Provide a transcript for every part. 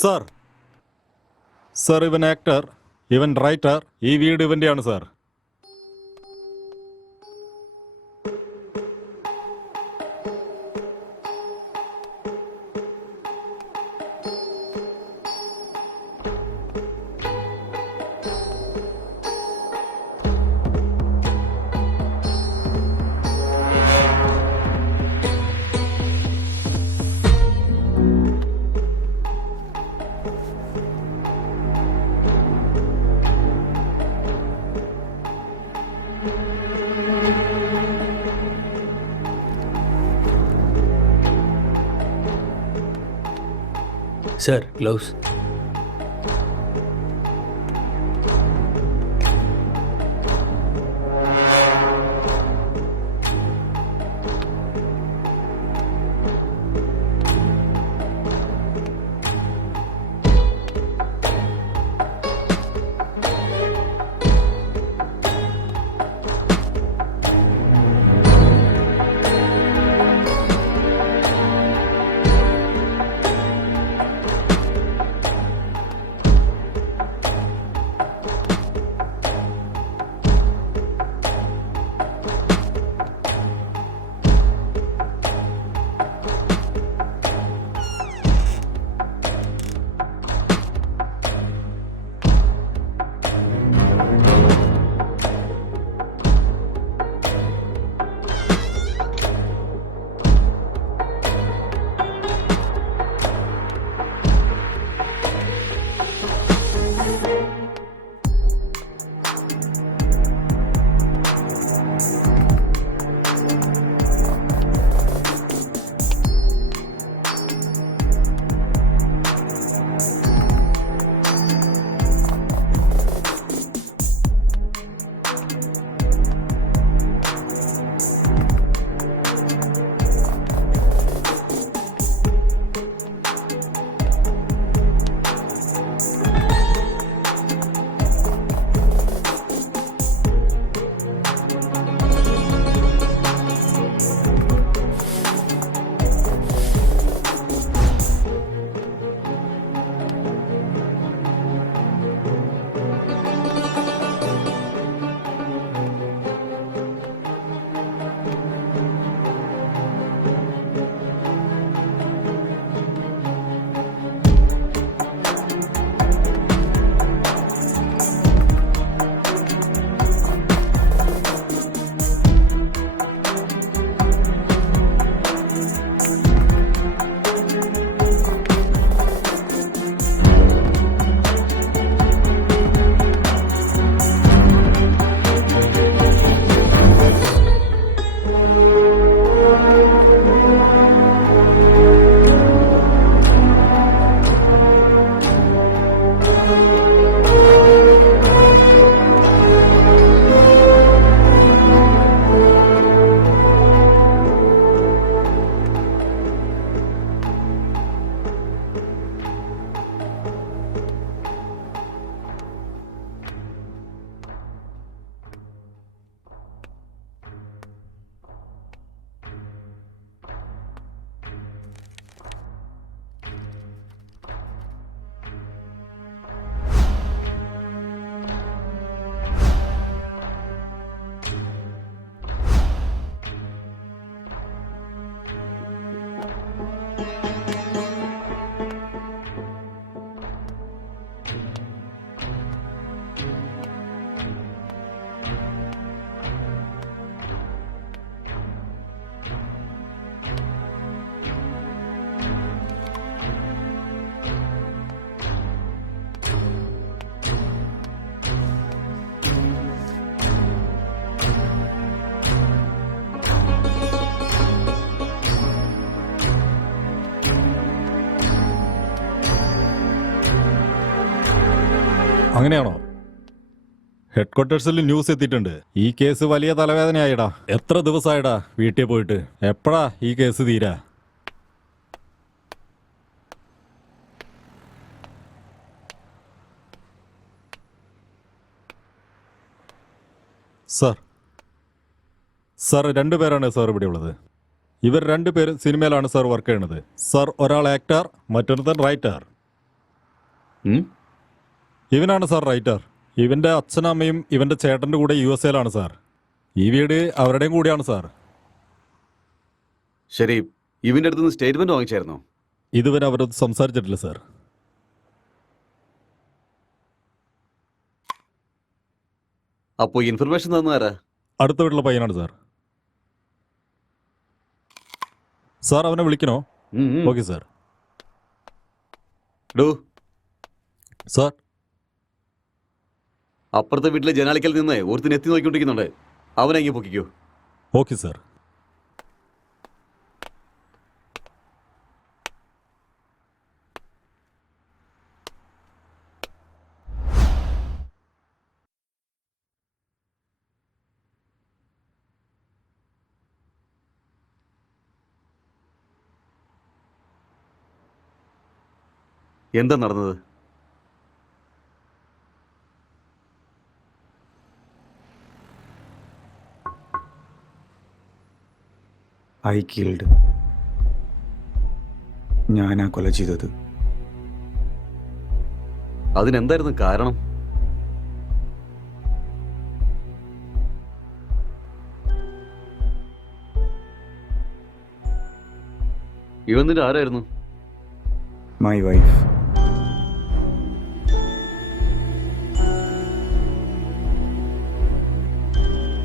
Sir sir ഇവൻ actor, ഇവൻ writer, ഈ വീട് ഇവൻ്റെയാണ് സാർ. Sir, gloves. അങ്ങനെയാണോ? ഹെഡ് ക്വാർട്ടേഴ്സിൽ ന്യൂസ് എത്തിയിട്ടുണ്ട്. ഈ കേസ് വലിയ തലവേദനയായിടാ. എത്ര ദിവസമായിടാ വീട്ടിൽ പോയിട്ട്? എപ്പോഴാ ഈ കേസ് തീരാ? സാർ രണ്ടുപേരാണ് സാർ ഇവിടെ ഉള്ളത്. ഇവർ രണ്ടുപേരും സിനിമയിലാണ് സാർ വർക്ക് ചെയ്യണത്. സാർ ഒരാൾ ആക്ടർ, മറ്റൊരുത്തൻ റൈറ്റർ. ഉം? ഇവനാണ് സാർ റൈറ്റർ. ഇവന്റെ അച്ഛനും അമ്മയും ഇവന്റെ ചേട്ടന്റെ കൂടെ USA-ലാണ് സാർ. ഈ വീട് അവരുടെയും കൂടിയാണ് സാർ. ശരി, ഇവന്റെ അടുത്തുനിന്ന് സ്റ്റേറ്റ്മെന്റ് വാങ്ങിച്ചായിരുന്നോ? ഇതുവരെ അവരത് സംസാരിച്ചിട്ടില്ല സാർ. അപ്പോ ഇൻഫർമേഷൻ തന്നാരാ? അടുത്ത വീട്ടിലെ പയ്യനാണ് സാർ. സാർ അവനെ വിളിക്കണോ? Okay sir. ഡോ, സാർ അപ്പുറത്തെ വീട്ടിലെ ജനാലിക്കൽ നിന്ന് ഒരുത്തിന് എത്തി നോക്കിക്കൊണ്ടിരിക്കുന്നുണ്ട്. അവനെ ഇങ്ങനെ പൊക്കിക്കോ. Okay sir. എന്താ നടന്നത്? I killed. ഞാനാ കൊല ചെയ്തത്. അതിനെന്തായിരുന്നു കാരണം? ഇവൻ നിന്റെ ആരായിരുന്നു? My wife.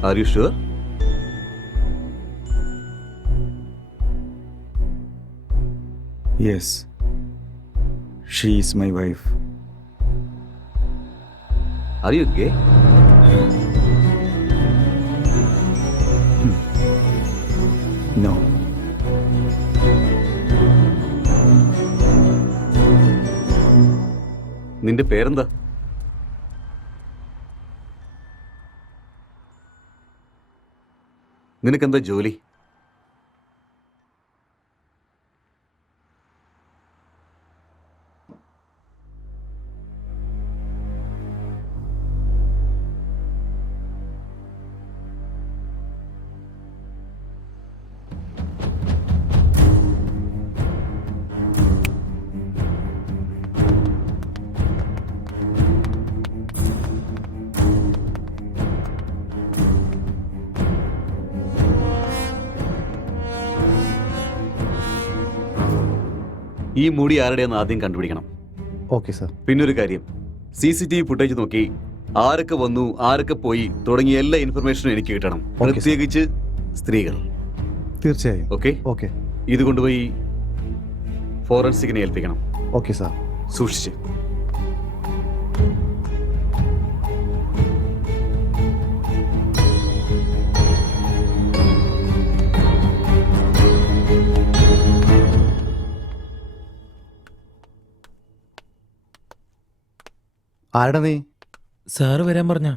Are you sure? Yes, she is my wife. Are you gay? No. നിന്റെ പേരെന്താ? നിനക്കെന്താ ജോലി? ഈ മുടി ആരുടെയെന്ന് ആദ്യം കണ്ടുപിടിക്കണം. Okay sir. പിന്നൊരു കാര്യം, CCTV ഫുട്ടേജ് നോക്കി ആരൊക്കെ വന്നു, ആരൊക്കെ പോയി തുടങ്ങിയ എല്ലാ ഇൻഫർമേഷനും എനിക്ക് കിട്ടണം. Okay, sir. പ്രത്യേകിച്ച് സ്ത്രീകൾ. തീർച്ചയായും. ഓക്കെ? ഓക്കെ. ഇത് കൊണ്ടുപോയി ഫോറൻസിക്കിനെ ഏൽപ്പിക്കണം. Okay sir. സൂക്ഷിച്ച്. ആരുടെ നീ? സാറ് വരാൻ പറഞ്ഞ.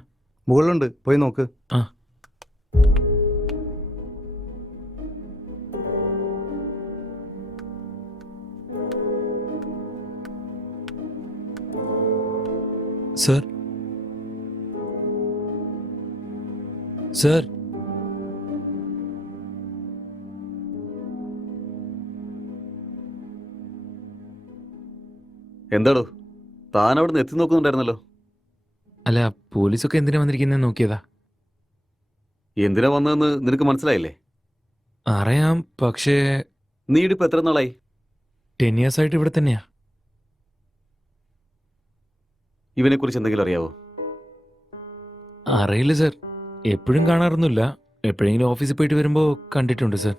മുകളിലുണ്ട്, പോയി നോക്ക്. ആ. സർ, സർ, എന്താടോ, താൻ അവിടെ നിന്ന് എത്തി നോക്കുന്നുണ്ടായിരുന്നല്ലോ. അല്ല, പോലീസൊക്കെ എന്തിനാ വന്നിരിക്കുന്നത് നോക്കിയതാ. എന്തിനാ വന്നതെന്ന് നിനക്ക് മനസ്സിലായില്ലേ? അറിയാം, പക്ഷേ നീ ഇടിപ്പ് എത്ര നാളായി? 10 years ആയിട്ട് ഇവിടെ തന്നെയാ. ഇവനെ കുറിച്ച് എന്തെങ്കിലും അറിയാവോ? അറിയില്ല സർ, എപ്പോഴും കാണാറൊന്നുമില്ല. എപ്പോഴെങ്കിലും ഓഫീസിൽ പോയിട്ട് വരുമ്പോൾ കണ്ടിട്ടുണ്ട് സർ.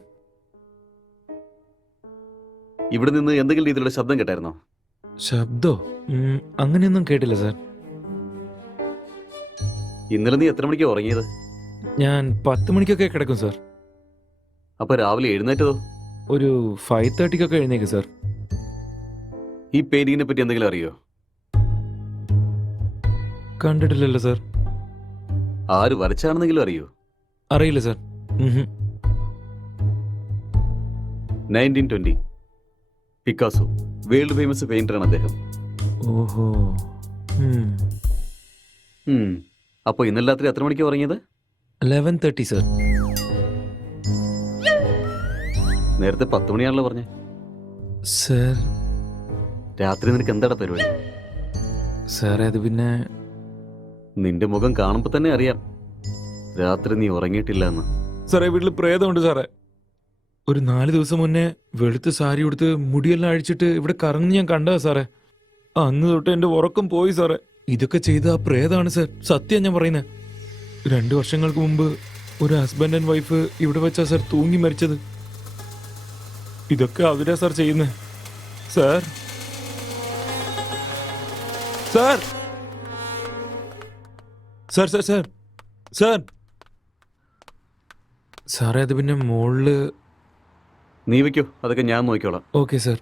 ഇവിടെ നിന്ന് എന്തെങ്കിലും രീതിയിലുള്ള ശബ്ദം കേട്ടായിരുന്നോ? ശബ്ദോ? അങ്ങനെയൊന്നും കേട്ടില്ല സർ. ഇന്നലെ നീ എത്ര മണിക്കാണ് ഉറങ്ങിയത്? ഞാൻ 10 മണിക്കൊക്കെ കിടക്കും സർ. അപ്പൊ രാവിലെ എഴുന്നേറ്റതോ? ഒരു 5:30 എഴുന്നേക്കും സർ. ഈ പെയിന്റിങ്ങിനെ പറ്റി എന്തെങ്കിലും അറിയോ? കണ്ടിട്ടില്ലല്ലോ സർ. ആര് വരച്ചാണെന്നെങ്കിലും അറിയോ? അറിയില്ല സർ. 1920 പിക്കാസോ, വേൾഡ് ഫേമസ് പെയിന്ററാണ് അദ്ദേഹം. ഓഹോ. അപ്പോൾ ഇന്നലെ രാത്രി എത്ര മണിക്ക് ഉറങ്ങിയത്? 11:30 സർ. നേരത്തെ 10 മണിയാണല്ലോ പറഞ്ഞേ. സർ, രാത്രി നിനക്ക് എന്താണ് പരിപാടി? സാറേ അത് പിന്നെ നിന്റെ മുഖം കാണുമ്പോൾ തന്നെ അറിയാം രാത്രി നീ ഉറങ്ങിയിട്ടില്ല എന്ന്. സാറേ വീട്ടിൽ പ്രേതമുണ്ട് സാറേ. ഒരു 4 ദിവസം മുന്നേ വെളുത്ത് സാരി ഉടുത്ത് മുടിയെല്ലാം അഴിച്ചിട്ട് ഇവിടെ കറങ്ങി ഞാൻ കണ്ടതാ സാറേ. അന്ന് തൊട്ട് എന്റെ ഉറക്കം പോയി സാറേ. ഇതൊക്കെ ചെയ്ത ആ പ്രേതാണ് സാർ, സത്യം ഞാൻ പറയുന്നത്. 2 വർഷങ്ങൾക്ക് മുമ്പ് ഒരു ഹസ്ബൻഡ് ആൻഡ് വൈഫ് ഇവിടെ വെച്ചാ സാർ തൂങ്ങി മരിച്ചത്. ഇതൊക്കെ അവരാ സാർ ചെയ്യുന്നത്. Sir sir sir sir sir sir സാറേ അത് പിന്നെ മോളില്. നീ വയ്ക്കോ, അതൊക്കെ ഞാൻ നോക്കിക്കോളാം. Okay sir.